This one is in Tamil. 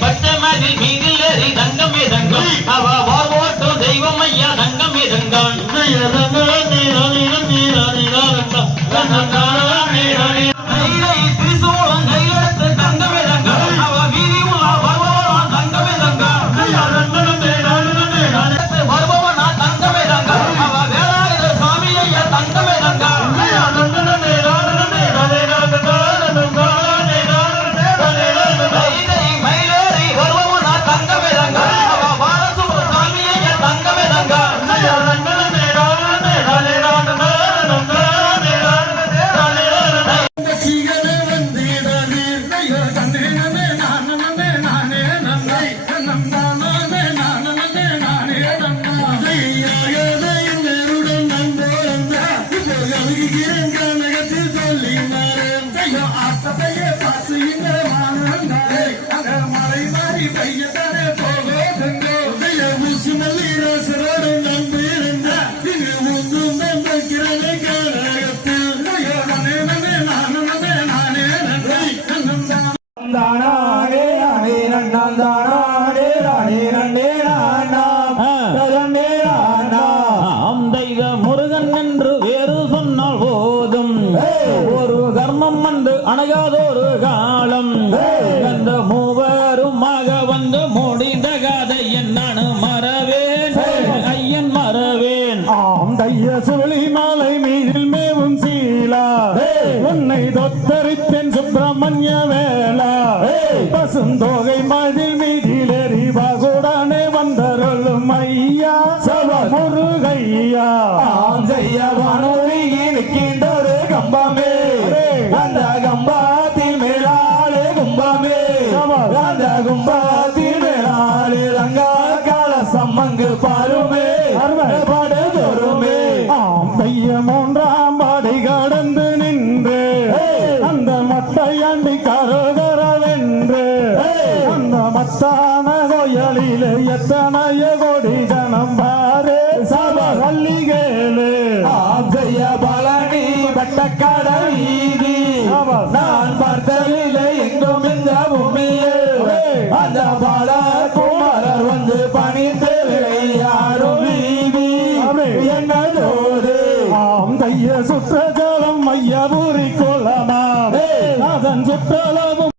பச்சை மதில் மீதில் ஏறி தங்கமே தங்கம் அவ வாழ்வோட்டும் தெய்வம் ஐயா தங்கமே தங்கம் திரிசூலம் கையெடுத்து தங்கமே தங்கம் அவ வீதி உலா வருபவன் தங்கமே தங்கம் வருபவனா தங்கமே தங்கம் அவ வேலாயுத சுவாமி ஐயா தங்கமே தங்கம் மயிலேறி வருபவனா தங்கமே தங்கம் அவ பாலசுப்ர சுவாமி ஐயா தங்கமே தங்கம் முருகன் என்று வேறு சொன்னால் போதும் ஒரு கர்மம் வந்து அணையாதொரு காலம் அந்த மூவருமாக வந்து முடிந்த கதை என்னன்னு மறவேன் ஐயன் மறவேன் ஆம் தைய சுழி மாலை மீதில் மேவும் சீலா உன்னை தொத்தரித்தேன் சுப்பிரமணிய வேளா பசுந்தோகை மதில் மீதில் எறிவாகுடனே வந்தருளும் ஐயா சவ முருகையா இருக்கின்றது கம்பமே அந்த கம்பாத்தில் மேலாளே கும்பமே அந்த கும்பாத்தில் மேலாளே ரங்கா கால சம்மங்கு பாருமே படுதொருமே தைய மூன்றாம் பாடை கடந்து நின்று அந்த மட்டையாண்டி கருகரவென்று அந்த மத்தான கோயிலில் எத்தனைய கோடி ஜனம் பாரு சபகல்லிகேளு ஜெய பழனி பட்டக்காட